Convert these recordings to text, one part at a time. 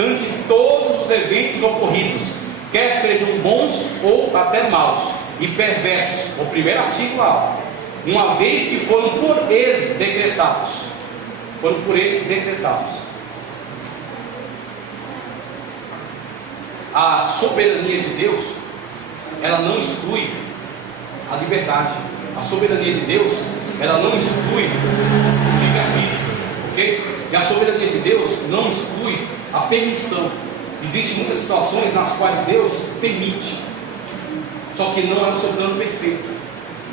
ante todos os eventos ocorridos, quer sejam bons ou até maus e perversos. O primeiro artigo lá, uma vez que foram por ele decretados. Foram por ele decretados. A soberania de Deus, ela não exclui a liberdade. A soberania de Deus, ela não exclui o livre-arbítrio, ok? E a soberania de Deus não exclui a permissão. Existem muitas situações nas quais Deus permite, só que não é o seu plano perfeito.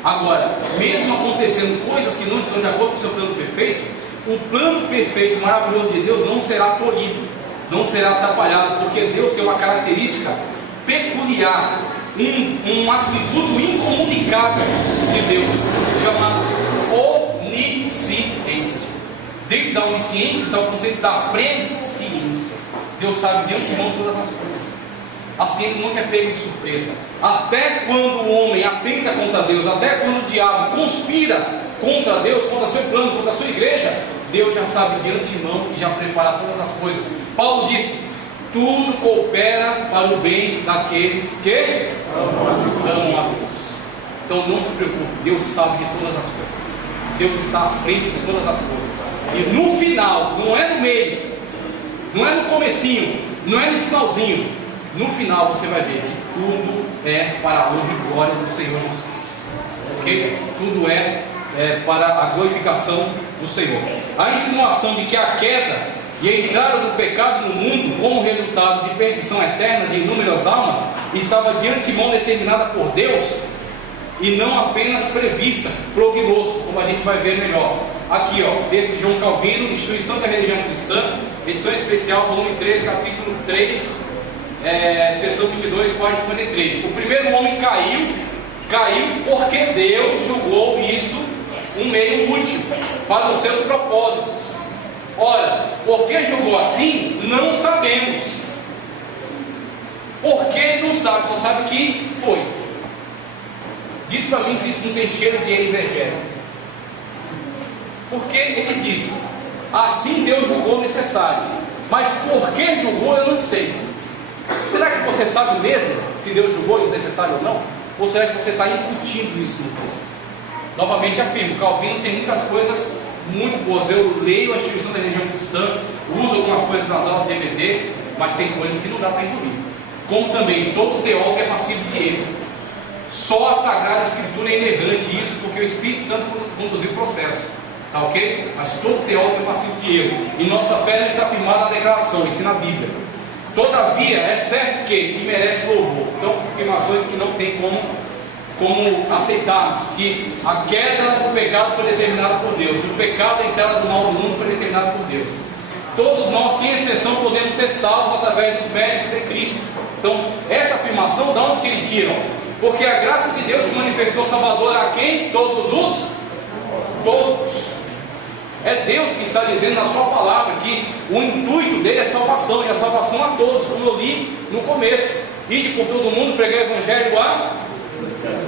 Agora, mesmo acontecendo coisas que não estão de acordo com o seu plano perfeito, o plano perfeito, maravilhoso de Deus não será tolhido, não será atrapalhado, porque Deus tem uma característica peculiar, um atributo incomunicável de Deus, chamado onisciência. Dentro da onisciência está o conceito da presciência. Deus sabe de antemão todas as coisas. Assim ele nunca é pego de surpresa. Até quando o homem atenta contra Deus, até quando o diabo conspira contra Deus, contra seu plano, contra a sua igreja, Deus já sabe de antemão e já prepara todas as coisas. Paulo disse: tudo coopera para o bem daqueles que amam a Deus. Então não se preocupe, Deus sabe de todas as coisas. Deus está à frente de todas as coisas. E no final, não é no meio, não é no comecinho, não é no finalzinho. No final você vai ver que tudo é para a honra e glória do Senhor Jesus Cristo. Ok? Tudo é para a glorificação do Senhor. A insinuação de que a queda e a entrada do pecado no mundo, como resultado de perdição eterna de inúmeras almas, estava de antemão determinada por Deus e não apenas prevista, prognosto, como a gente vai ver melhor. Aqui, ó, texto de João Calvino, Instituição da Religião Cristã, edição especial, volume 3, capítulo 3, seção 22, página 53. O primeiro homem caiu porque Deus julgou isso um meio útil para os seus propósitos. Ora, por que julgou assim? Não sabemos. Por que não sabe? Só sabe que foi. Diz para mim se isso não tem cheiro de exegese. Porque ele disse: assim Deus julgou necessário. Mas por que julgou eu não sei. Será que você sabe mesmo se Deus julgou isso necessário ou não? Ou será que você está incutindo isso no texto? Novamente afirmo, Calvino tem muitas coisas muito boas. Eu leio a Instituição da Religião Cristã, uso algumas coisas nas aulas de EBD, mas tem coisas que não dá para incluir. Como também todo teólogo é passivo de erro. Só a Sagrada Escritura é inerrante isso, porque o Espírito Santo conduziu o processo. Tá ok? Mas todo teólogo é passivo de erro. E nossa fé não está firmada na declaração, ensina a Bíblia. Todavia, é certo que e merece louvor. Então, afirmações que não tem como aceitarmos que a queda do pecado foi determinada por Deus, o pecado, a entrada do mal no mundo foi determinada por Deus. Todos nós, sem exceção, podemos ser salvos através dos méritos de Cristo. Então, essa afirmação, de onde que eles tiram? Porque a graça de Deus se manifestou salvadora a quem? Todos. É Deus que está dizendo na sua palavra que o intuito dele é salvação, e a salvação a todos, como eu li no começo. Ide por todo mundo, pregar o evangelho a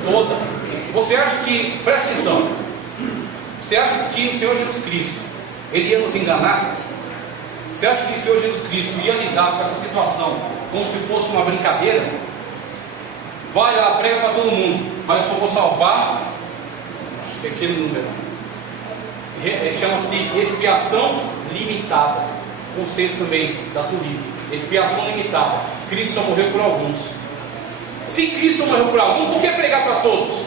toda. Você acha que, presta atenção, você acha que o Senhor Jesus Cristo, ele ia nos enganar? Você acha que o Senhor Jesus Cristo ia lidar com essa situação como se fosse uma brincadeira? Vai lá, prega para todo mundo, mas eu só vou salvar pequeno número. Chama-se expiação limitada. Conceito também da Turíbia. Expiação limitada. Cristo só morreu por alguns. Se Cristo morreu por alguns, por que pregar para todos?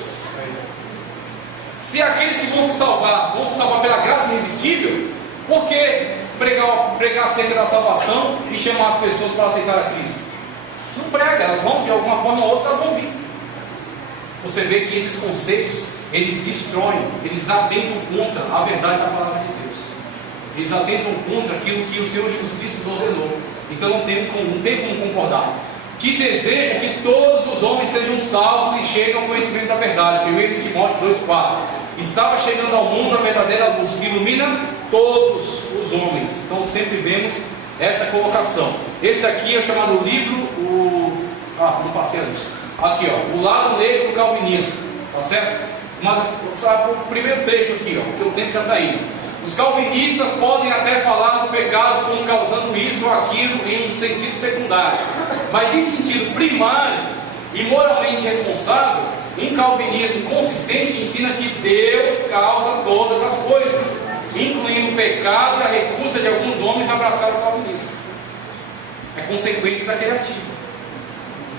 Se aqueles que vão se salvar pela graça irresistível, por que pregar acerca da salvação e chamar as pessoas para aceitar a Cristo? Não prega, elas vão, de alguma forma ou outra, elas vão vir. Você vê que esses conceitos, eles destroem, eles atentam contra a verdade da palavra de Deus. Eles atentam contra aquilo que o Senhor Jesus Cristo ordenou. Então não tem como concordar. Que deseja que todos os homens sejam salvos e cheguem ao conhecimento da verdade. 1 Timóteo 2,4. Estava chegando ao mundo a verdadeira luz que ilumina todos os homens. Então sempre vemos essa colocação. Esse aqui é o chamado livro, não passei ali. Aqui, ó, o lado negro do calvinismo, tá certo? Mas o primeiro trecho aqui, ó, porque o tempo já está indo. Os calvinistas podem até falar do pecado como causando isso ou aquilo em um sentido secundário, mas em sentido primário e moralmente responsável, um calvinismo consistente ensina que Deus causa todas as coisas, incluindo o pecado e a recusa de alguns homens a abraçar o calvinismo. É consequência daquele artigo.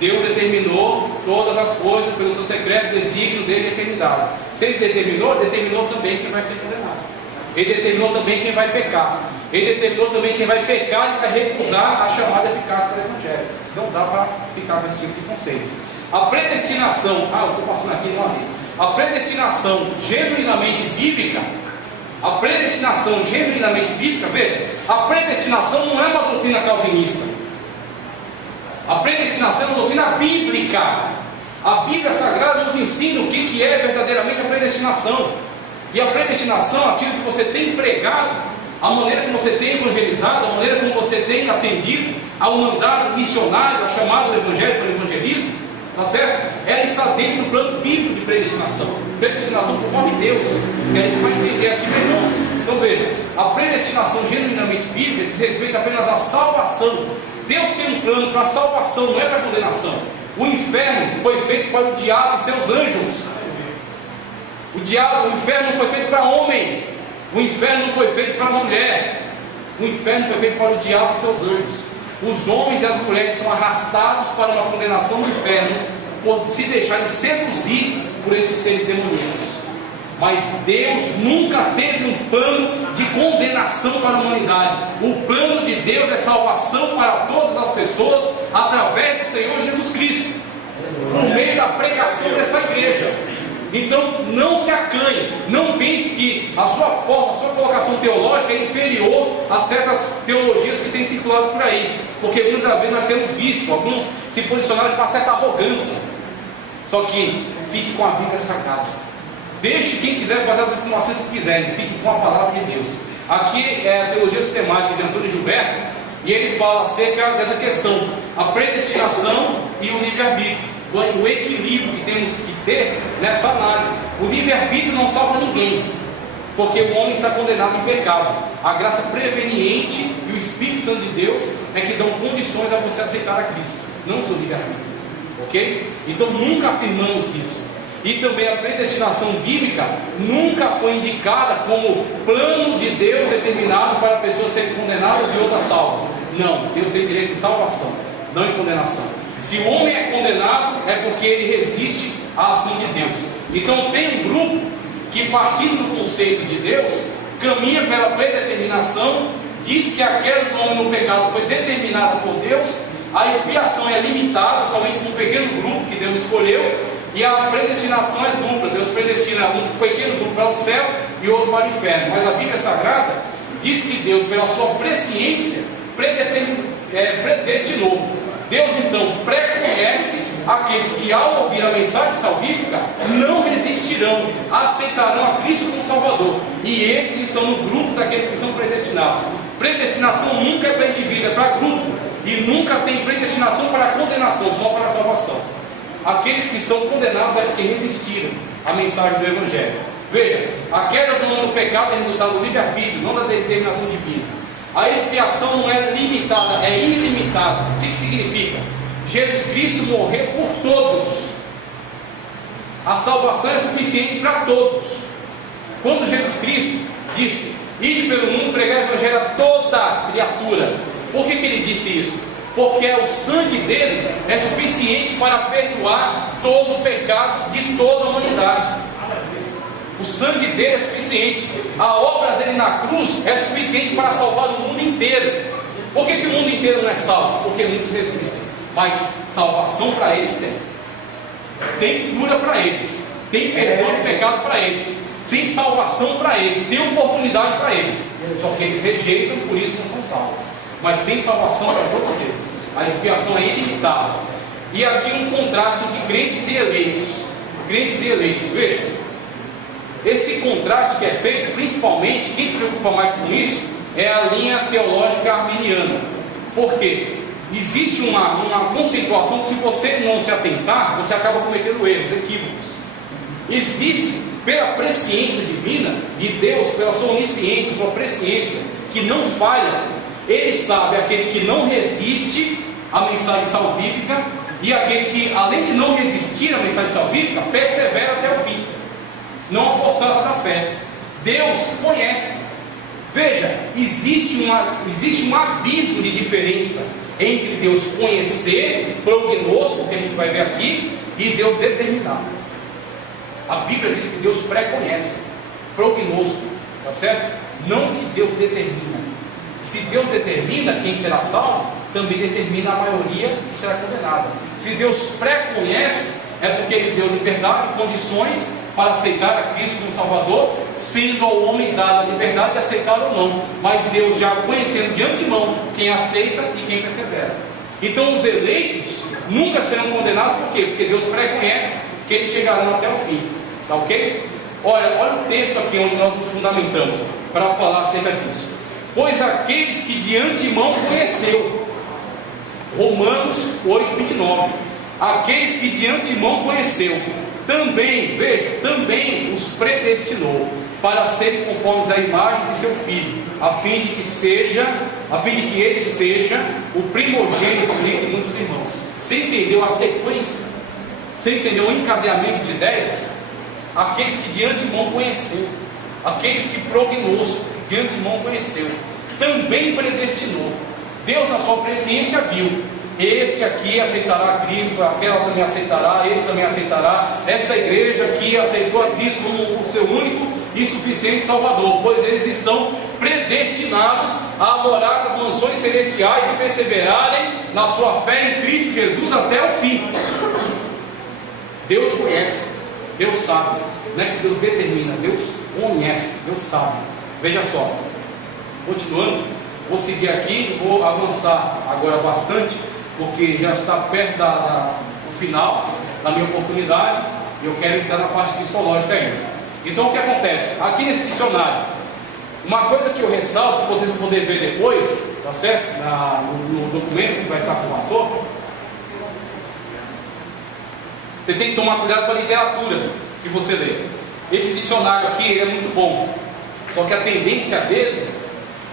Deus determinou todas as coisas pelo seu secreto desígnio desde a eternidade. Se Ele determinou, determinou também quem vai ser condenado. Ele determinou também quem vai pecar. Ele determinou também quem vai pecar e vai recusar a chamada eficaz pelo Evangelho. Não dá para ficar com esse tipo de conceito. A predestinação, eu estou passando aqui no ali. A predestinação genuinamente bíblica, veja, a predestinação não é uma doutrina calvinista. A predestinação é uma doutrina bíblica. A Bíblia Sagrada nos ensina o que é verdadeiramente a predestinação. E a predestinação é aquilo que você tem pregado, a maneira como você tem evangelizado, a maneira como você tem atendido ao mandado missionário, a chamada do Evangelho para o evangelismo, tá certo? Ela está dentro do plano bíblico de predestinação. Predestinação conforme Deus, que a gente vai entender aqui melhor. Então veja, a predestinação genuinamente bíblica diz respeito apenas à salvação. Deus tem um plano para a salvação, não é para a condenação. O inferno foi feito para o diabo e seus anjos. O inferno não foi feito para homem. O inferno não foi feito para mulher. O inferno foi feito para o diabo e seus anjos. Os homens e as mulheres são arrastados para uma condenação do inferno por se deixarem seduzir por esses seres demoníacos. Mas Deus nunca teve um plano de condenação para a humanidade. O plano de Deus é salvação para todas as pessoas através do Senhor Jesus Cristo, por meio da pregação desta igreja. Então não se acanhe, não pense que a sua forma, a sua colocação teológica é inferior a certas teologias que têm circulado por aí, porque muitas das vezes nós temos visto alguns se posicionarem com uma certa arrogância. Só que fique com a Bíblia Sagrada. Deixe quem quiser fazer as informações que quiserem, fique com a palavra de Deus. Aqui é a teologia sistemática de Antônio Gilberto, e ele fala acerca dessa questão, a predestinação e o livre-arbítrio, o equilíbrio que temos que ter nessa análise. O livre-arbítrio não salva ninguém, porque o homem está condenado em pecado. A graça preveniente e o Espírito Santo de Deus é que dão condições a você aceitar a Cristo, não o seu livre-arbítrio, ok? Então nunca afirmamos isso. E também a predestinação bíblica nunca foi indicada como plano de Deus determinado para pessoas serem condenadas e outras salvas. Não, Deus tem interesse em salvação, não em condenação. Se o homem é condenado, é porque ele resiste à ação de Deus. Então tem um grupo que, partindo do conceito de Deus, caminha pela predeterminação, diz que a queda do homem no pecado foi determinada por Deus, a expiação é limitada somente por um pequeno grupo que Deus escolheu, e a predestinação é dupla. Deus predestina um pequeno grupo para o céu e outro para o inferno. Mas a Bíblia Sagrada diz que Deus, pela sua presciência, predestinou. Deus então preconhece aqueles que, ao ouvir a mensagem salvífica, não resistirão, aceitarão a Cristo como Salvador, e esses estão no grupo daqueles que são predestinados. Predestinação nunca é para indivíduo, é para grupo, e nunca tem predestinação para a condenação, só para a salvação. Aqueles que são condenados é porque resistiram à mensagem do Evangelho. Veja, a queda do homem no pecado é resultado do livre-arbítrio, não da determinação divina. A expiação não é limitada, é ilimitada. O que significa? Jesus Cristo morreu por todos. A salvação é suficiente para todos. Quando Jesus Cristo disse: ide pelo mundo pregar o Evangelho a toda criatura, por que ele disse isso? Porque o sangue dele é suficiente para perdoar todo o pecado de toda a humanidade. O sangue dele é suficiente. A obra dele na cruz é suficiente para salvar o mundo inteiro. Por que o mundo inteiro não é salvo? Porque muitos resistem. Mas salvação para eles tem. Tem cura para eles. Tem perdão de pecado para eles. Tem salvação para eles. Tem oportunidade para eles. Só que eles rejeitam, por isso não são salvos. Mas tem salvação para todos eles. A expiação é ilimitada. E aqui um contraste de crentes e eleitos. Crentes e eleitos. Veja, esse contraste que é feito, principalmente, quem se preocupa mais com isso é a linha teológica arminiana. Por quê? Existe uma conceituação que, se você não se atentar, você acaba cometendo erros, equívocos. Existe pela presciência divina de Deus, pela sua onisciência, sua presciência, que não falha, Ele sabe aquele que não resiste à mensagem salvífica e aquele que, além de não resistir à mensagem salvífica, persevera até o fim, não apostata da fé. Deus conhece. Veja, existe um abismo de diferença entre Deus conhecer, prognosco, que a gente vai ver aqui, e Deus determinar. A Bíblia diz que Deus pré-conhece, prognosco, tá certo? Não que Deus determina. Se Deus determina quem será salvo, também determina a maioria que será condenada. Se Deus pré-conhece, é porque Ele deu liberdade e condições para aceitar a Cristo como Salvador, sendo ao homem dada a liberdade de aceitar ou não. Mas Deus já conhecendo de antemão quem aceita e quem persevera. Então os eleitos nunca serão condenados, por quê? Porque Deus pré-conhece que eles chegarão até o fim. Tá ok? Olha o texto aqui onde nós nos fundamentamos para falar acerca disso. Pois aqueles que de antemão conheceu, Romanos 8, 29, aqueles que de antemão conheceu, também, veja, também os predestinou para serem conformes à imagem de seu Filho, a fim de que ele seja o primogênito entre muitos irmãos. Você entendeu a sequência? Você entendeu o encadeamento de ideias? Aqueles que de antemão conheceu, aqueles que prognosco de antemão conheceu, também predestinou. Deus, na sua presciência, viu: este aqui aceitará a Cristo, aquela também aceitará, esse também aceitará. Esta igreja aqui aceitou a Cristo como o seu único e suficiente Salvador, pois eles estão predestinados a morar nas mansões celestiais e perseverarem na sua fé em Cristo Jesus até o fim. Deus conhece, Deus sabe. Não é que Deus determina, Deus conhece, Deus sabe. Veja só, continuando, vou seguir aqui, vou avançar agora bastante, porque já está perto do final da minha oportunidade, e eu quero entrar na parte cristológica ainda. Então o que acontece? Aqui nesse dicionário, uma coisa que eu ressalto, que vocês vão poder ver depois, tá certo? No documento que vai estar com o pastor, você tem que tomar cuidado com a literatura que você lê. Esse dicionário aqui, ele é muito bom, só que a tendência dele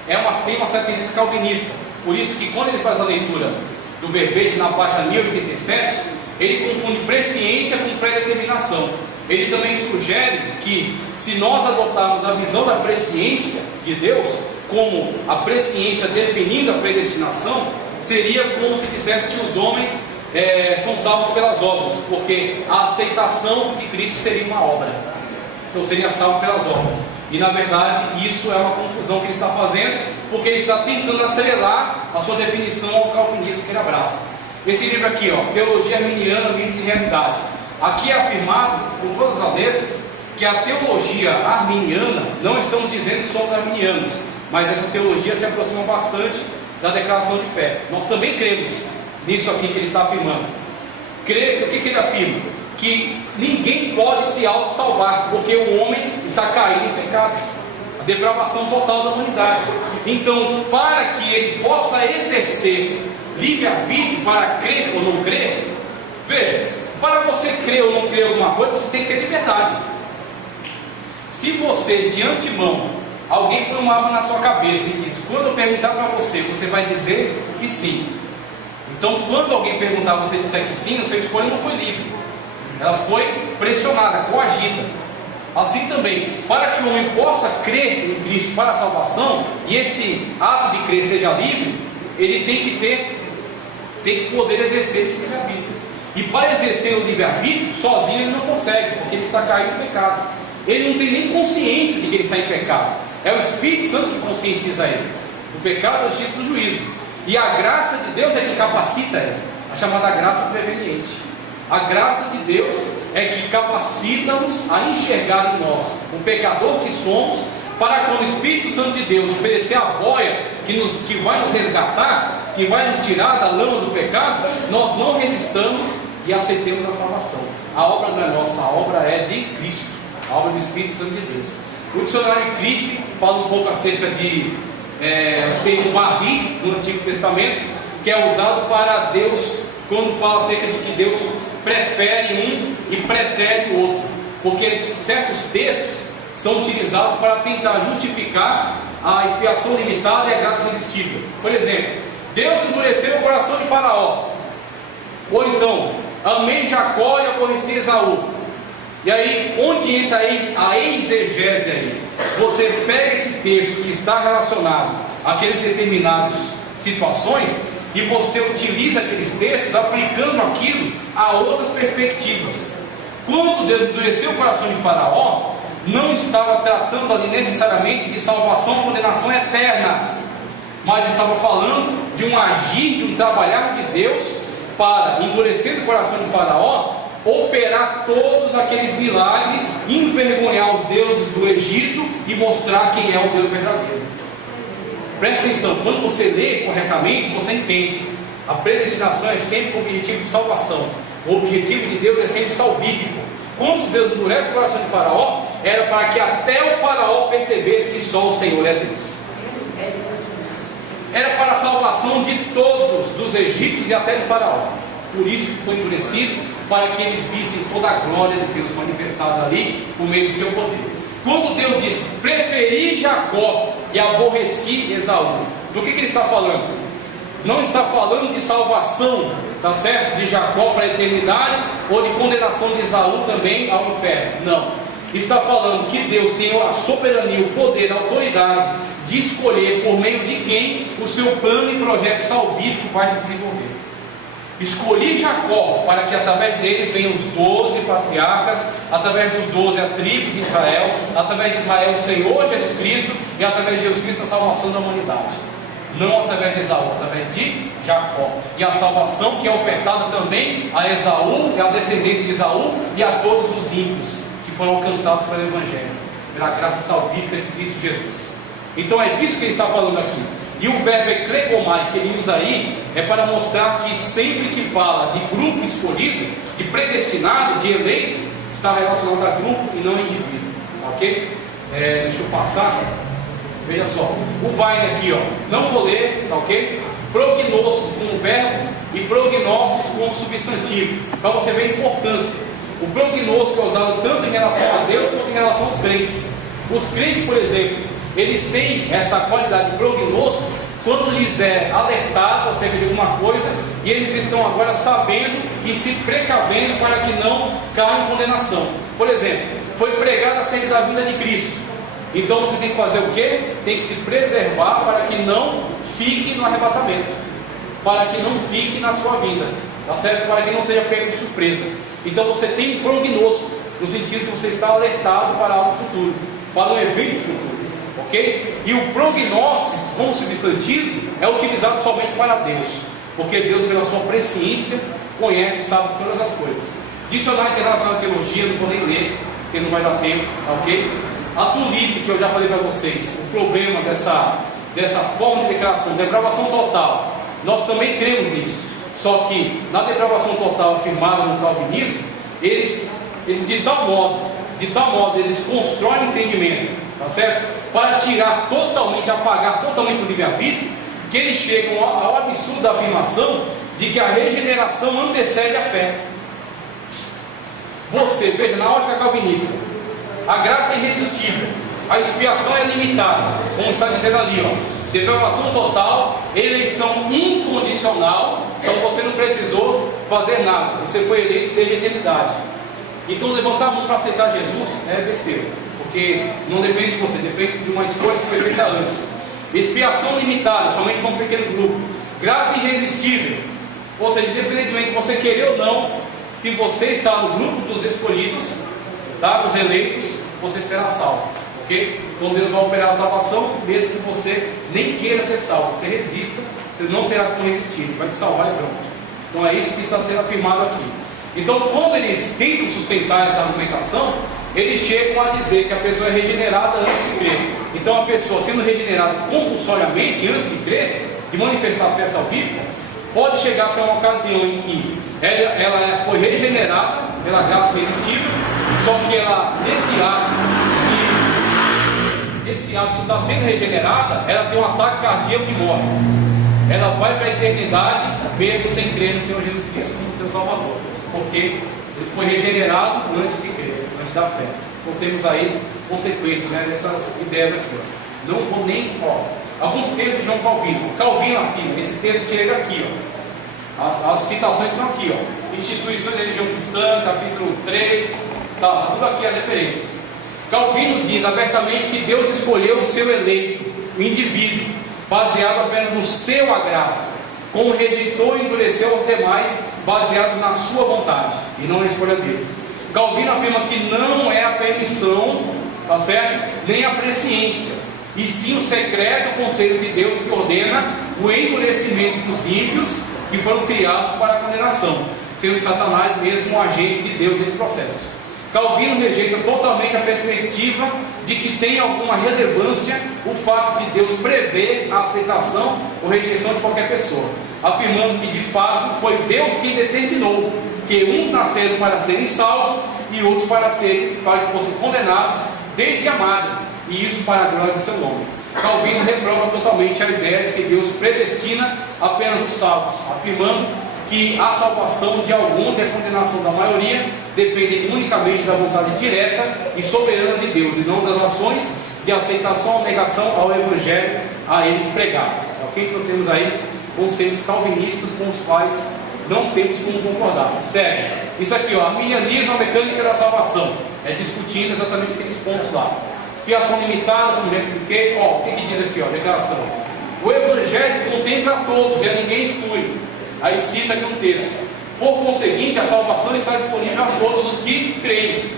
tem uma certa tendência calvinista. Por isso que quando ele faz a leitura do verbete na página 1087, ele confunde presciência com predeterminação. Ele também sugere que, se nós adotarmos a visão da presciência de Deus, como a presciência definindo a predestinação, seria como se dissesse que os homens são salvos pelas obras, porque a aceitação de Cristo seria uma obra, então seria salvo pelas obras. E na verdade isso é uma confusão que ele está fazendo, porque ele está tentando atrelar a sua definição ao calvinismo que ele abraça. Esse livro aqui, ó, Teologia Arminiana, Mitos e Realidade, aqui é afirmado com todas as letras que a teologia arminiana, não estamos dizendo que somos arminianos, mas essa teologia se aproxima bastante da declaração de fé. Nós também cremos nisso aqui que ele está afirmando. O que ele afirma? Que ninguém pode se auto-salvar, porque o homem está caído em pecado, a depravação total da humanidade. Então, para que ele possa exercer livre-arbítrio para crer ou não crer, veja, para você crer ou não crer em alguma coisa, você tem que ter liberdade. Se você, de antemão, alguém põe uma arma na sua cabeça e diz: quando eu perguntar para você, você vai dizer que sim. Então, quando alguém perguntar, você disser que sim, a sua escolha não foi livre, ela foi pressionada, coagida. Assim também, para que o homem possa crer em Cristo para a salvação, e esse ato de crer seja livre, ele tem que poder exercer esse livre-arbítrio. E para exercer o livre-arbítrio, sozinho ele não consegue, porque ele está caído em pecado. Ele não tem nem consciência de que ele está em pecado. É o Espírito Santo que conscientiza ele do pecado, da justiça e do juízo. E a graça de Deus é que capacita ele, a chamada graça preveniente. A graça de Deus é que capacita-nos a enxergar em nós o pecador que somos, para quando o Espírito Santo de Deus oferecer a boia que vai nos resgatar, que vai nos tirar da lama do pecado, nós não resistamos e aceitemos a salvação. A obra não é nossa, a obra é de Cristo, a obra do Espírito Santo de Deus. O dicionário Cliff fala um pouco acerca de termo barri no Antigo Testamento, que é usado para Deus, quando fala acerca de que Deus prefere um e pretere o outro. porque certos textos são utilizados para tentar justificar a expiação limitada e a graça irresistível. Por exemplo, Deus endureceu o coração de Faraó, ou então, amei Jacó e aborreci Esaú. E aí, onde entra a exegese aí? Você pega esse texto que está relacionado àqueles determinadas situações e você utiliza aqueles textos aplicando aquilo a outras perspectivas. Quando Deus endureceu o coração de Faraó, não estava tratando ali necessariamente de salvação e condenação eternas, mas estava falando de um agir, de um trabalhar de Deus para, endurecendo o coração de Faraó, operar todos aqueles milagres, envergonhar os deuses do Egito e mostrar quem é o Deus verdadeiro. Preste atenção, quando você lê corretamente, você entende. A predestinação é sempre com o objetivo de salvação. O objetivo de Deus é sempre salvífico. Quando Deus endurece o coração de Faraó, era para que até o Faraó percebesse que só o Senhor é Deus. Era para a salvação de todos, dos egípcios e até de Faraó. Por isso foi endurecido, para que eles vissem toda a glória de Deus manifestada ali, por meio do seu poder. Quando Deus diz, preferi Jacó e aborreci Esaú, do que ele está falando? Não está falando de salvação, tá certo? De Jacó para a eternidade, ou de condenação de Esaú também ao inferno. Não. Está falando que Deus tem a soberania, o poder, a autoridade de escolher por meio de quem o seu plano e projeto salvífico vai se desenvolver. Escolhi Jacó para que através dele venham os 12 patriarcas, através dos 12 a tribo de Israel, através de Israel o Senhor Jesus Cristo, e através de Jesus Cristo a salvação da humanidade. Não através de Esaú, através de Jacó. E a salvação que é ofertada também a Esaú, a descendência de Esaú e a todos os ímpios que foram alcançados pelo Evangelho, pela graça salvífica de Cristo Jesus. Então é disso que ele está falando aqui. E o verbo eklegomai que ele usa aí é para mostrar que sempre que fala de grupo escolhido, de predestinado, de eleito, está relacionado a grupo e não a indivíduo. Ok? Deixa eu passar. Veja só. O Weiner aqui, ó, não vou ler, tá ok? Prognosco como verbo e prognosis como substantivo, para você ver a importância. O prognosco é usado tanto em relação a Deus quanto em relação aos crentes. Os crentes, por exemplo, eles têm essa qualidade de prognosco quando lhes é alertado acerca de alguma coisa e eles estão agora sabendo e se precavendo para que não caiam em condenação. Por exemplo, foi pregado acerca da vinda de Cristo. Então você tem que fazer o quê? Tem que se preservar para que não fique no arrebatamento, para que não fique na sua vinda, tá certo? Para que não seja pego de surpresa. Então você tem um prognosco, no sentido que você está alertado para algo futuro, para um evento futuro. Okay? E o prognosis como substantivo é utilizado somente para Deus, porque Deus, pela sua presciência, conhece e sabe todas as coisas. Dicionário Internacional de Teologia, não vou nem ler, porque não vai dar tempo, ok? A tulip, que eu já falei para vocês, o problema dessa forma de declaração, depravação total, nós também cremos nisso, só que na depravação total afirmada no calvinismo, eles de tal modo eles constroem o entendimento, tá certo? Para tirar totalmente, apagar totalmente o livre-arbítrio, que eles chegam ao absurdo da afirmação de que a regeneração antecede a fé. Você, veja, na ótica calvinista, a graça é irresistível, a expiação é limitada, como está dizendo ali, ó, depravação total, eleição incondicional, então você não precisou fazer nada, você foi eleito desde a eternidade. Então levantar a mão para aceitar Jesus é besteira, porque não depende de você, depende de uma escolha que foi feita antes. Expiação limitada, somente para um pequeno grupo. Graça irresistível, ou seja, independentemente de você querer ou não, se você está no grupo dos escolhidos, tá, dos eleitos, você será salvo, ok? Então Deus vai operar a salvação, mesmo que você nem queira ser salvo, você resista, você não terá como resistir, Ele vai te salvar e pronto. Então é isso que está sendo afirmado aqui. Então quando eles tentam sustentar essa argumentação, eles chegam a dizer que a pessoa é regenerada antes de crer. Então a pessoa sendo regenerada compulsoriamente antes de crer, de manifestar a fé salvífica, pode chegar a ser uma ocasião em que ela foi regenerada pela graça irresistível, só que ela, nesse ato de estar sendo regenerada, ela tem um ataque cardíaco e morre. Ela vai para a eternidade mesmo sem crer no Senhor Jesus Cristo como seu Salvador, porque ele foi regenerado antes de crer. diante da fé. Então temos aí consequências, né, dessas ideias aqui. Ó. Não vou nem, alguns textos de João Calvino. Calvino afirma, esses textos que ele aqui, ó. As citações estão aqui, ó. Instituições da Religião Cristã, capítulo 3, tá tudo aqui as referências. Calvino diz abertamente que Deus escolheu o seu eleito, o indivíduo, baseado apenas no seu agrado, como rejeitou e endureceu os demais, baseados na sua vontade e não na escolha deles. Calvino afirma que não é a permissão, tá certo? Nem a presciência, e sim o secreto conselho de Deus que ordena o endurecimento dos ímpios que foram criados para a condenação, sendo Satanás mesmo um agente de Deus nesse processo. Calvino rejeita totalmente a perspectiva de que tem alguma relevância o fato de Deus prever a aceitação ou rejeição de qualquer pessoa, afirmando que de fato foi Deus quem determinou que uns nasceram para serem salvos e outros para que fossem condenados desde a madre, e isso para a glória do seu nome. Calvino reprova totalmente a ideia de que Deus predestina apenas os salvos, afirmando que a salvação de alguns e a condenação da maioria dependem unicamente da vontade direta e soberana de Deus, e não das ações de aceitação ou negação ao Evangelho a eles pregados. Ok? Então temos aí conceitos calvinistas com os quais não temos como concordar. Segue. Isso aqui, ó, arminianismo, a mecânica da salvação. É discutindo exatamente aqueles pontos lá. Expiação limitada, como já expliquei. Ó, o que diz aqui, ó, declaração. O Evangelho contempla a todos e a ninguém exclui. Aí cita aqui um texto. Por conseguinte, a salvação está disponível a todos os que creem.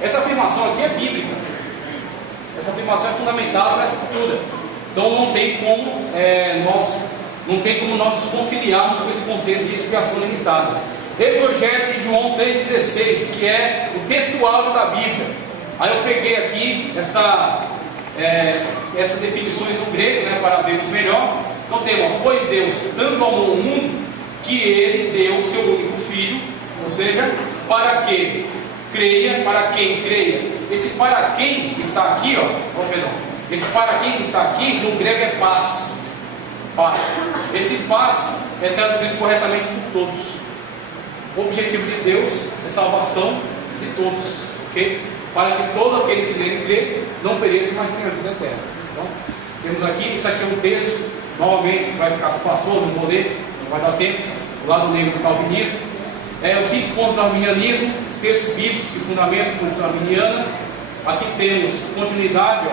Essa afirmação aqui é bíblica. Essa afirmação é fundamentada na Escritura. Então não tem como nós nos conciliarmos com esse conceito de expiação limitada. Evangelho de João 3,16, que é o textual da Bíblia. Aí eu peguei aqui essas definições no grego, né, para vermos melhor. Então temos, pois Deus tanto amou o mundo que Ele deu o seu único Filho, ou seja, para quem creia. Esse para quem que está aqui, esse para quem que está aqui no grego é paz. Esse paz é traduzido corretamente por todos. O objetivo de Deus é salvação de todos, ok? Para que todo aquele que nele crê não pereça, mas tenha vida eterna. Então, temos aqui, isso aqui é um texto, novamente vai ficar com o pastor, não poder, não vai dar tempo, do lado negro do calvinismo. Os 5 pontos do arminianismo, os textos bíblicos que fundamentam a posição arminiana. Aqui temos continuidade,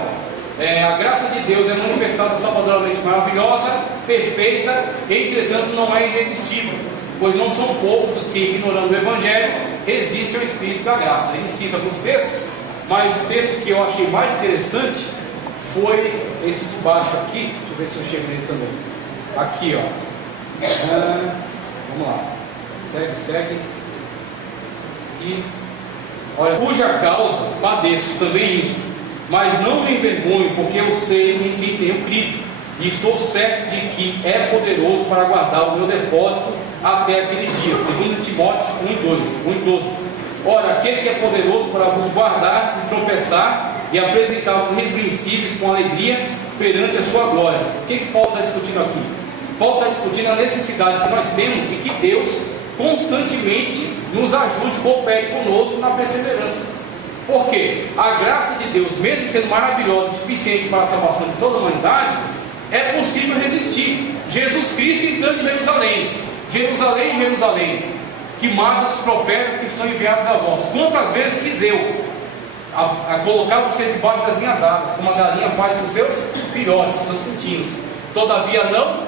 a graça de Deus é manifestada salvadoramente maravilhosa, perfeita, entretanto não é irresistível, pois não são poucos os que, ignorando o Evangelho, resistem ao Espírito da graça. Ele cita alguns textos, mas o texto que eu achei mais interessante foi esse de baixo aqui. Deixa eu ver se eu chego nele também. Aqui, vamos lá. Segue. Aqui. Olha, cuja causa padeço também isso, mas não me envergonho, porque eu sei em quem tenho crido, e estou certo de que é poderoso para guardar o meu depósito até aquele dia. 2 Timóteo 1:12. Ora, aquele que é poderoso para vos guardar de tropeçar e apresentar-vos irrepreensíveis com alegria perante a sua glória. O que Paulo está discutindo aqui? Paulo está discutindo a necessidade que nós temos de que Deus constantemente nos ajude, coopere conosco na perseverança. Por quê? A graça de Deus, mesmo sendo maravilhosa o suficiente para a salvação de toda a humanidade, é possível resistir. Jesus Cristo entrando em Jerusalém, que mata os profetas que são enviados a vós. Quantas vezes quis eu a colocar vocês debaixo das minhas asas, como a galinha faz com seus filhotes, seus pintinhos, todavia não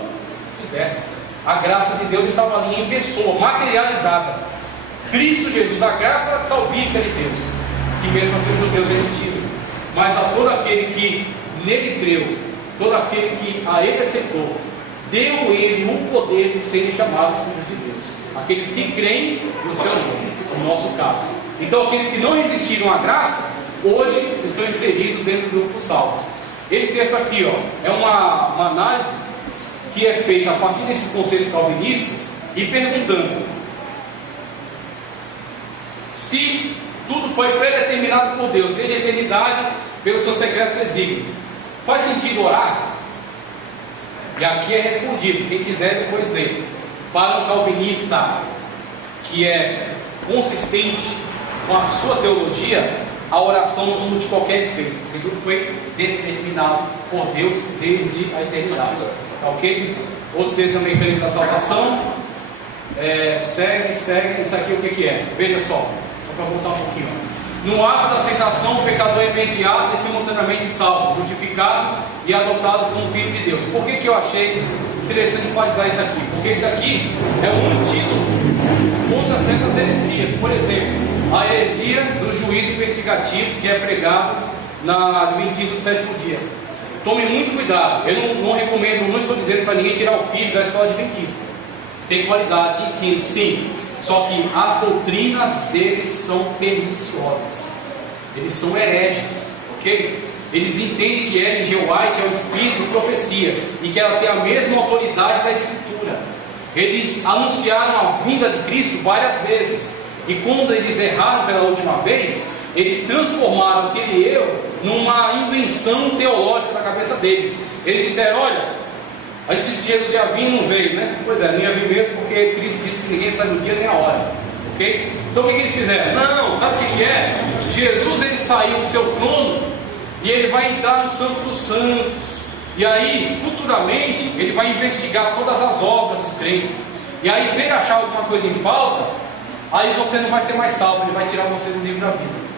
fizestes. A graça de Deus estava ali em pessoa, materializada. Cristo Jesus, a graça salvífica de Deus, que mesmo assim os judeus resistiram, mas a todo aquele que nele creu, todo aquele que a ele aceitou, deu ele o poder de serem chamados filhos de Deus, aqueles que creem no seu nome, no nosso caso. Então aqueles que não resistiram à graça, hoje estão inseridos dentro do grupo dos salvos. Esse texto aqui, é uma análise que é feita a partir desses conceitos calvinistas e perguntando se tudo foi predeterminado por Deus desde a eternidade pelo seu secreto desígnio. Faz sentido orar? E aqui é respondido, quem quiser depois ler. Para um calvinista que é consistente, com a sua teologia, a oração não surte qualquer efeito, porque tudo foi determinado por Deus desde a eternidade. Tá ok? Outro texto também, período da salvação. Segue. Isso aqui o que é? Veja só para voltar um pouquinho. No ato da aceitação, o pecador é imediato e simultaneamente salvo, justificado e adotado como filho de Deus. Por que eu achei interessante enfatizar isso aqui? Porque isso aqui é um antídoto contra certas heresias. Por exemplo, a heresia do juízo investigativo que é pregado na Adventista do sétimo dia. Tome muito cuidado. Eu não recomendo, não estou dizendo para ninguém tirar o filho da escola adventista. Tem qualidade de ensino, sim. Só que as doutrinas deles são perniciosas. Eles são hereges, ok? Eles entendem que Ellen G. White é o espírito de profecia e que ela tem a mesma autoridade da Escritura. Eles anunciaram a vinda de Cristo várias vezes. E quando eles erraram pela última vez, eles transformaram aquele erro numa invenção teológica na cabeça deles. Eles disseram: olha, a gente disse que Jesus já vinha e não veio, né? Pois é, não ia vir mesmo, porque Cristo disse que ninguém sabe o dia nem a hora, ok? Então o que eles fizeram? Não, sabe o que é? Jesus, ele saiu do seu trono e ele vai entrar no Santo dos Santos. E aí, futuramente, ele vai investigar todas as obras dos crentes. E aí, se ele achar alguma coisa em falta, aí você não vai ser mais salvo, ele vai tirar você do livro da vida.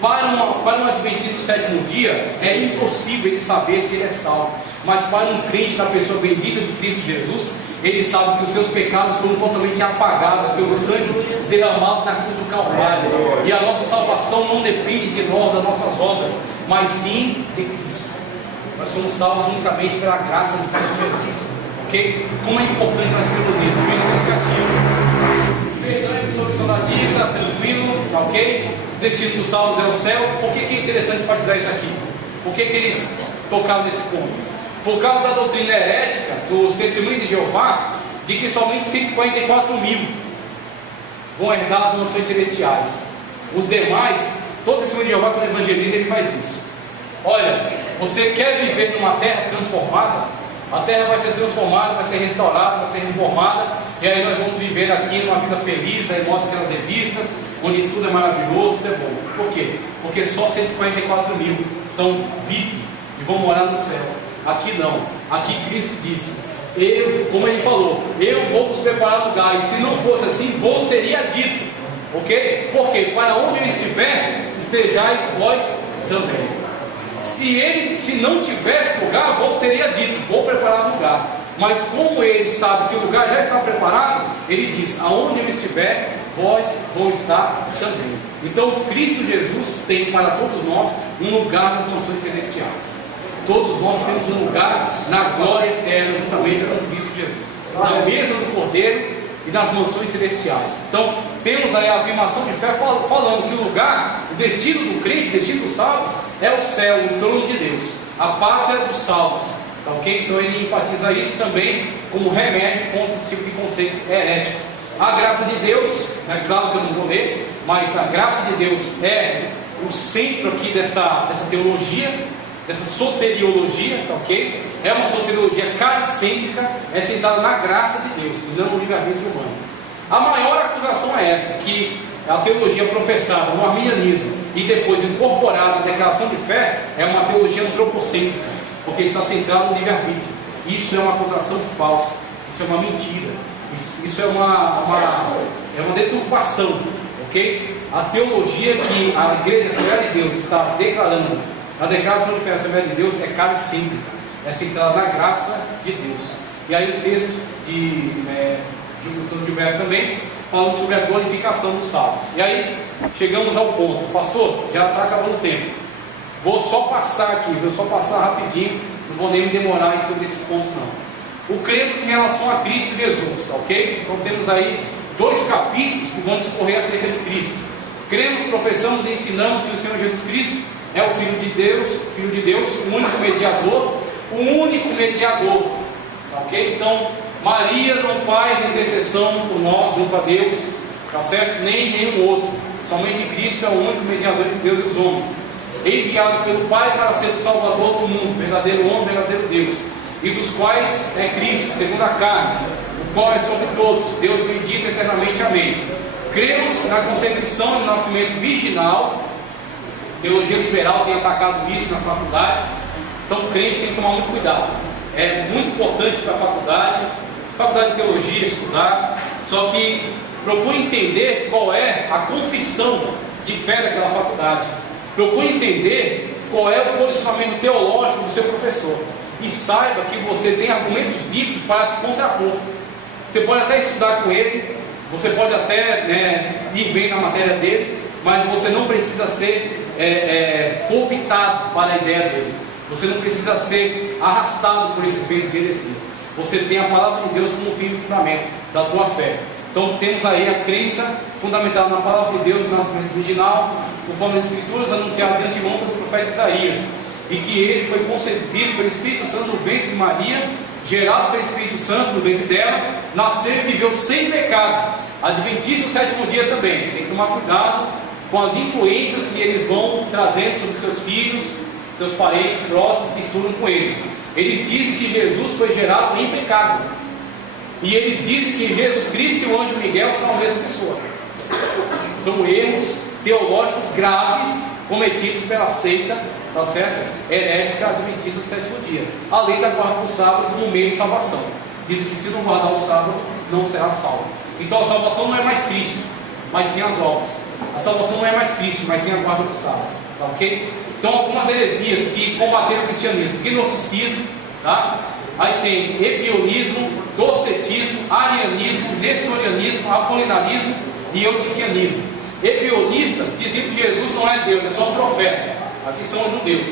Para um adventista do sétimo dia, é impossível ele saber se ele é salvo. Mas para um crente na pessoa bendita de Cristo Jesus, ele sabe que os seus pecados foram totalmente apagados pelo sangue derramado na cruz do Calvário. E a nossa salvação não depende de nós, das nossas obras, mas sim de Cristo. Nós somos salvos unicamente pela graça de Cristo Jesus. Ok? Como é importante nós termos isso? Perdão e absolvição da dívida, tranquilo, ok? O destino dos salvos é o céu. Por que é interessante enfatizar isso aqui? Por que eles tocaram nesse ponto? Por causa da doutrina herética dos testemunhos de Jeová, de que somente 144 mil vão herdar as mansões celestiais. Os demais, todo testemunho de Jeová, quando evangeliza, ele faz isso. Olha, você quer viver numa terra transformada? A terra vai ser transformada, vai ser restaurada, vai ser reformada, e aí nós vamos viver aqui numa vida feliz. Aí mostra aquelas revistas onde tudo é maravilhoso, tudo é bom. Por quê? Porque só 144 mil são VIP e vão morar no céu. Aqui não. Aqui Cristo disse: como ele falou, eu vou vos preparar lugar, e se não fosse assim, vou teria dito, ok? Porque para onde eu estiver, estejais vós também. Se não tivesse lugar, vou teria dito, vou preparar lugar. Mas como ele sabe que o lugar já está preparado, ele diz: aonde eu estiver, vós vão estar também. Então Cristo Jesus tem para todos nós um lugar nas mansões celestiais. Todos nós temos um lugar na glória eterna, juntamente com Cristo Jesus, na mesa do Cordeiro e nas mansões celestiais. Então, temos aí a afirmação de fé falando que o lugar, o destino do crente, o destino dos salvos, é o céu, o trono de Deus, a pátria dos salvos. Tá, ok? Então, ele enfatiza isso também como remédio contra esse tipo de conceito herético. A graça de Deus, é claro que eu não vou ler, mas a graça de Deus é o centro aqui dessa teologia, dessa soteriologia, tá, ok? É uma soteriologia caricêntrica, é sentada na graça de Deus, e não no livre-arbítrio humano. A maior acusação é essa, que a teologia professada no arminianismo e depois incorporada na declaração de fé é uma teologia antropocêntrica, porque está centrada no livre-arbítrio. Isso é uma acusação falsa, isso é uma mentira, isso é uma deturpação, ok? A teologia que a Igreja Assembleia de Deus está declarando, a declaração de fé da Assembleia de Deus, é caricêntrica, é centrada na graça de Deus. E aí o texto de Gilberto também, falando sobre a glorificação dos salvos. E aí chegamos ao ponto, pastor, já está acabando o tempo. Vou só passar aqui, rapidinho, não vou nem me demorar em sobre esses pontos não. O cremos em relação a Cristo Jesus, ok? Então temos aí 2 capítulos que vão discorrer acerca de Cristo. Cremos, professamos e ensinamos que o Senhor Jesus Cristo é o Filho de Deus, o único mediador, ok? Então, Maria não faz intercessão por nós junto a Deus, tá certo? Nem nenhum outro, somente Cristo é o único mediador entre Deus e os homens, enviado pelo Pai para ser o Salvador do mundo, verdadeiro homem, verdadeiro Deus, e dos quais é Cristo, segundo a carne, o qual é sobre todos, Deus bendito eternamente, amém. Cremos na concepção e no nascimento virginal. Teologia liberal tem atacado isso nas faculdades. Então o crente tem que tomar muito cuidado. É muito importante para a faculdade de teologia, estudar. Só que procure entender qual é a confissão de fé daquela faculdade. Procure entender qual é o posicionamento teológico do seu professor. E saiba que você tem argumentos bíblicos para se contrapor. Você pode até estudar com ele, você pode até ir bem na matéria dele, mas você não precisa ser cooptado para a ideia dele. Você não precisa ser arrastado por esses ventos de heresias. Você tem a palavra de Deus como firme fundamento da tua fé. Então temos aí a crença fundamentada na palavra de Deus, no nascimento original, conforme as Escrituras anunciadas de antemão pelo profeta Isaías, e que ele foi concebido pelo Espírito Santo no ventre de Maria, gerado pelo Espírito Santo no ventre dela, nasceu e viveu sem pecado, adventista do sétimo dia também. Tem que tomar cuidado com as influências que eles vão trazendo sobre seus filhos, seus parentes próximos que estudam com eles. Eles dizem que Jesus foi gerado em pecado, e eles dizem que Jesus Cristo e o anjo Miguel são a mesma pessoa. São erros teológicos graves cometidos pela seita, tá certo? Herética adventista do sétimo dia, além da guarda do sábado como meio de salvação. Dizem que se não guardar o sábado, não será salvo. Então a salvação não é mais Cristo, mas sim as obras. A salvação não é mais Cristo, mas sim a guarda do sábado, tá ok? Então algumas heresias que combateram o cristianismo: gnosticismo, tá? Aí tem ebionismo, docetismo, arianismo, nestorianismo, apolinarismo e eutiquianismo. Ebionistas diziam que Jesus não é Deus, é só um profeta. Aqui são os judeus.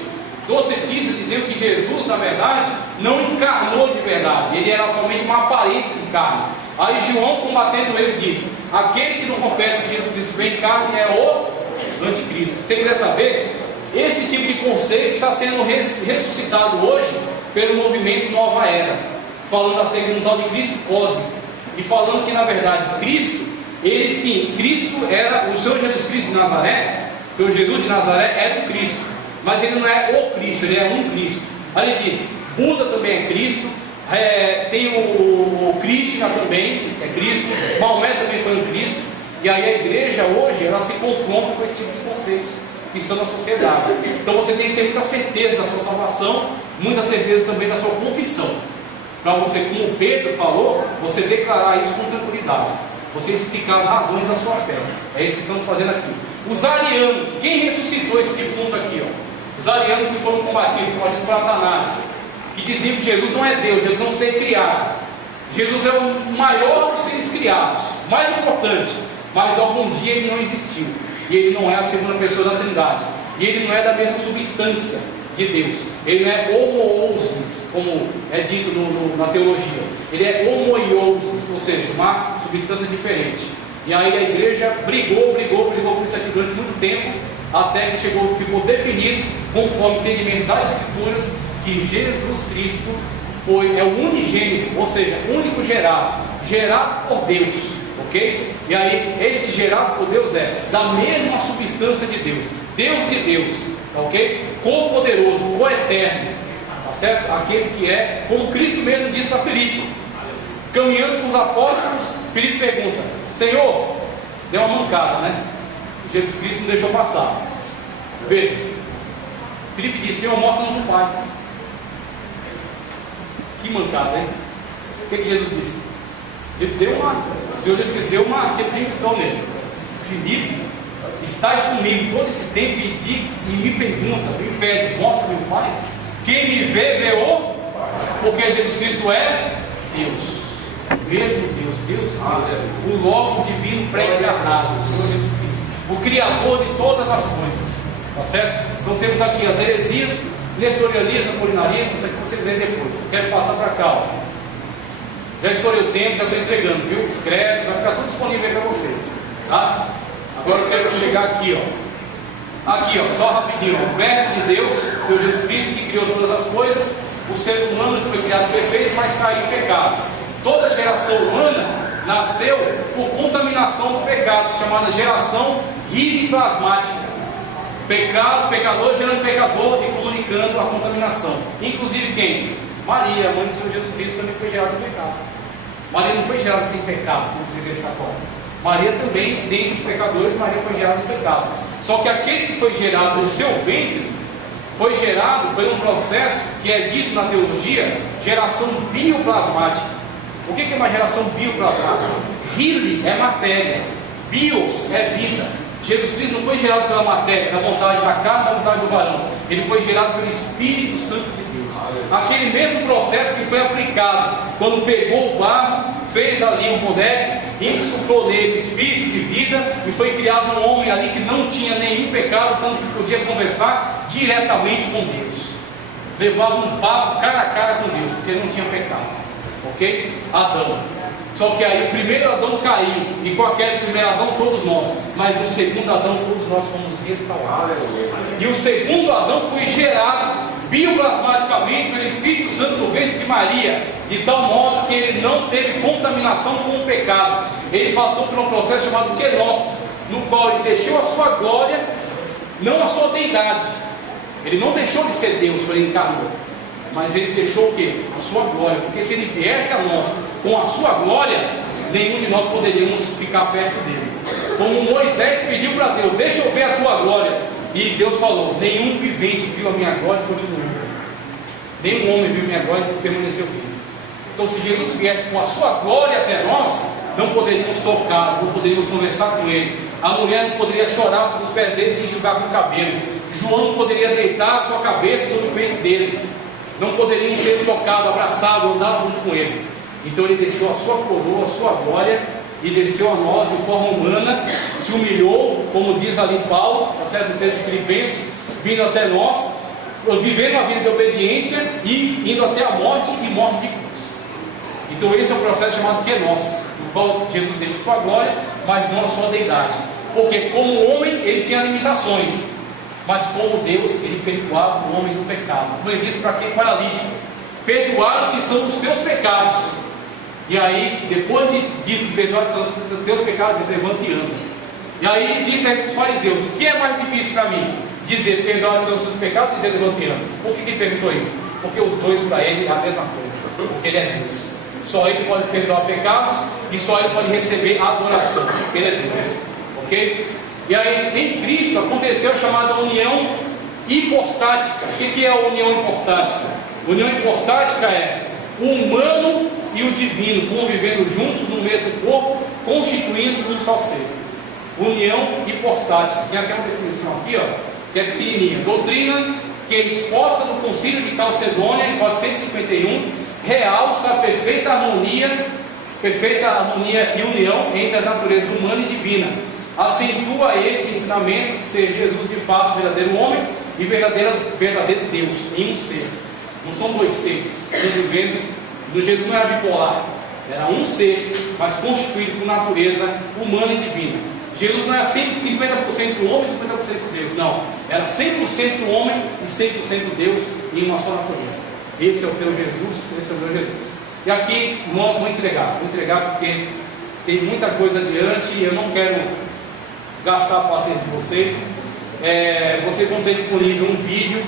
Docetistas diziam que Jesus, na verdade, não encarnou de verdade, ele era somente uma aparência de carne. Aí João, combatendo ele, diz: aquele que não confessa que Jesus Cristo vem em carne é o anticristo. Se você quiser saber, esse tipo de conceito está sendo ressuscitado hoje pelo movimento Nova Era, falando da segunda tal de Cristo cósmico, e falando que na verdade Cristo, ele sim, Cristo era o Senhor Jesus Cristo de Nazaré. O Senhor Jesus de Nazaré era o Cristo, mas ele não é o Cristo, ele é um Cristo. Aí ele diz: Buda também é Cristo, tem o Krishna também é Cristo, Maomé também foi um Cristo. E aí a igreja hoje, ela se confronta com esse tipo de conceitos que estão na sociedade. Então você tem que ter muita certeza da sua salvação, muita certeza também da sua confissão, para você, como Pedro falou, você declarar isso com tranquilidade, você explicar as razões da sua fé. É isso que estamos fazendo aqui. Os arianos, quem ressuscitou esse defunto aqui? Os arianos que foram combatidos por Atanásio, que diziam que Jesus não é Deus, Jesus não ser criado. Jesus é o maior dos seres criados, mais importante, mas algum dia ele não existiu. E ele não é a segunda pessoa da Trindade. E ele não é da mesma substância de Deus. Ele não é homoousis, como é dito na teologia. Ele é homoiousis, ou seja, uma substância diferente. E aí a igreja brigou por isso aqui durante muito tempo, até que ficou definido, conforme o entendimento das Escrituras, que Jesus Cristo é o unigênito, ou seja, único gerado por Deus. Ok? E aí, esse gerado por Deus é da mesma substância de Deus, Deus de Deus, ok? Co-poderoso, co-eterno, tá certo? Aquele que é, como Cristo mesmo disse para Filipe, caminhando com os apóstolos, Filipe pergunta: Senhor, deu uma mancada, né? Jesus Cristo não deixou passar. Veja, Filipe disse: Senhor, mostra-nos o Pai. Que mancada, hein? O que Jesus disse? Ele o Senhor Jesus Cristo deu uma repreensão mesmo. Filipe, estás comigo todo esse tempo e me perguntas, me pedes: mostra meu Pai. Quem me vê o, porque Jesus Cristo é Deus, mesmo Deus, Deus de Deus, o Logo divino pré-encarnado, o Senhor Jesus Cristo, o Criador de todas as coisas, tá certo? Então temos aqui as heresias, nestorianismo, apolinarismo, isso aqui vocês veem depois. Quero passar para cá, ó. Já estourei o tempo, já estou entregando, viu? Os créditos, vai ficar tudo disponível aí para vocês, tá? Agora eu quero chegar aqui, ó. Aqui, ó, só rapidinho, ó. O verbo de Deus, o Senhor Jesus Cristo, que criou todas as coisas, o ser humano que foi criado perfeito, mas caiu em pecado. Toda geração humana nasceu por contaminação do pecado, chamada geração ritoplasmática. Pecado, pecador gerando pecador e comunicando a contaminação. Inclusive quem? Maria, a mãe do Senhor Jesus Cristo, também foi gerada em pecado. Maria não foi gerada sem pecado, como diz a igreja católica. Maria também, dentre os pecadores, Maria foi gerada no pecado. Só que aquele que foi gerado no seu ventre, foi gerado por um processo que é dito na teologia, geração bioplasmática. O que é uma geração bioplasmática? Hili é matéria, bios é vida. Jesus Cristo não foi gerado pela matéria, da vontade da carne, da vontade do varão. Ele foi gerado pelo Espírito Santo de Deus. Aquele mesmo processo que foi aplicado quando pegou o barro, fez ali um boneco, insuflou nele o espírito de vida e foi criado um homem ali que não tinha nenhum pecado, tanto que podia conversar diretamente com Deus. Levava um papo cara a cara com Deus, porque ele não tinha pecado. Ok? Adão. Só que aí o primeiro Adão caiu, e com aquele primeiro Adão todos nós, mas no segundo Adão todos nós fomos restaurados. E o segundo Adão foi gerado bioplasmaticamente pelo Espírito Santo no ventre de Maria, de tal modo que ele não teve contaminação com o pecado. Ele passou por um processo chamado kenosis, no qual ele deixou a sua glória, não a sua deidade. Ele não deixou de ser Deus quando ele encarnou, mas ele deixou o quê? A sua glória, porque se ele viesse a nós com a sua glória, nenhum de nós poderíamos ficar perto dele. Como Moisés pediu para Deus, deixa eu ver a tua glória, e Deus falou, nenhum vivente viu a minha glória e continuou. Nenhum homem viu a minha glória e permaneceu vivo. Então se Jesus viesse com a sua glória até nós, não poderíamos tocar, não poderíamos conversar com ele. A mulher não poderia chorar sobre os pés dele e enxugar com o cabelo. João não poderia deitar a sua cabeça sobre o peito dele. Não poderiam ser tocado, abraçado, andar junto com ele. Então ele deixou a sua coroa, a sua glória, e desceu a nós de forma humana, se humilhou, como diz ali Paulo, no certo texto de Filipenses, vindo até nós, vivendo a vida de obediência e indo até a morte e morte de cruz. Então esse é o processo chamado kenosis, no qual Jesus deixa a sua glória, mas não a sua deidade. Porque como homem ele tinha limitações, mas como Deus ele perdoava o homem do pecado. Como ele disse para aquele paralítico, perdoados-te são os teus pecados. E aí, depois de dito perdoados são os teus pecados, diz, levanta e anda. E aí disse aí para os fariseus, o que é mais difícil para mim? Dizer perdoados são os teus pecados, dizer levanta e anda. Por que ele perguntou isso? Porque os dois para ele é a mesma coisa, porque ele é Deus. Só ele pode perdoar pecados e só ele pode receber a adoração, porque ele é Deus. Ok? E aí em Cristo aconteceu a chamada união hipostática. O que é a união hipostática? A união hipostática é o humano e o divino convivendo juntos no mesmo corpo, constituindo um só ser. União hipostática. Tem até uma definição aqui, ó, que é pequenininha. Doutrina que é exposta no Concílio de Calcedônia em 451, realça a perfeita harmonia e união entre a natureza humana e divina. Acentua esse ensinamento de ser Jesus de fato verdadeiro homem e verdadeiro Deus em um ser. Não são dois seres convivendo. Jesus não era bipolar, era um ser, mas constituído por natureza humana e divina. Jesus não era 50% homem e 50% Deus, não, era 100% homem e 100% Deus em uma só natureza. Esse é o teu Jesus, esse é o meu Jesus. E aqui nós vamos entregar porque tem muita coisa adiante e eu não quero gastar a paciência de vocês. Vocês vão ter disponível um vídeo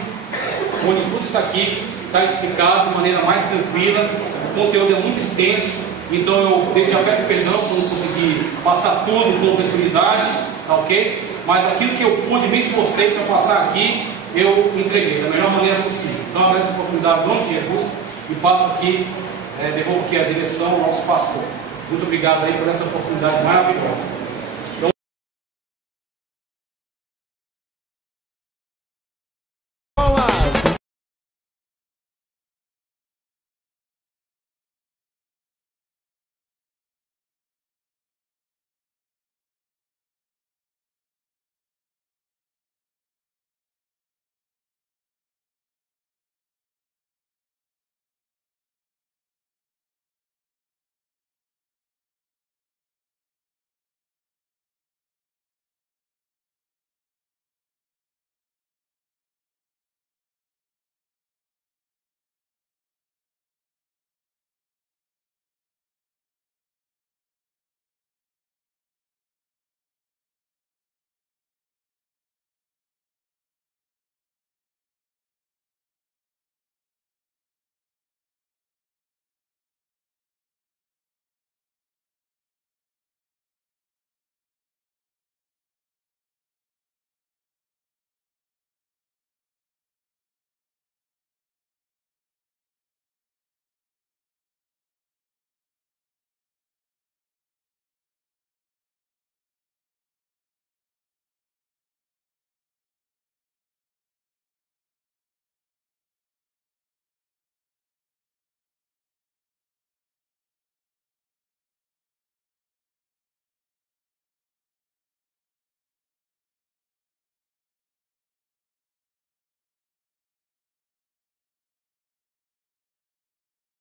onde tudo isso aqui está explicado de maneira mais tranquila. O conteúdo é muito extenso, então eu já peço perdão por não conseguir passar tudo com tranquilidade, tá ok? Mas aquilo que eu pude me esforcei para passar aqui, eu entreguei da melhor maneira possível. Então eu agradeço a oportunidade, em nome de Jesus, e passo aqui, devolvo aqui a direção ao nosso pastor. Muito obrigado aí por essa oportunidade maravilhosa.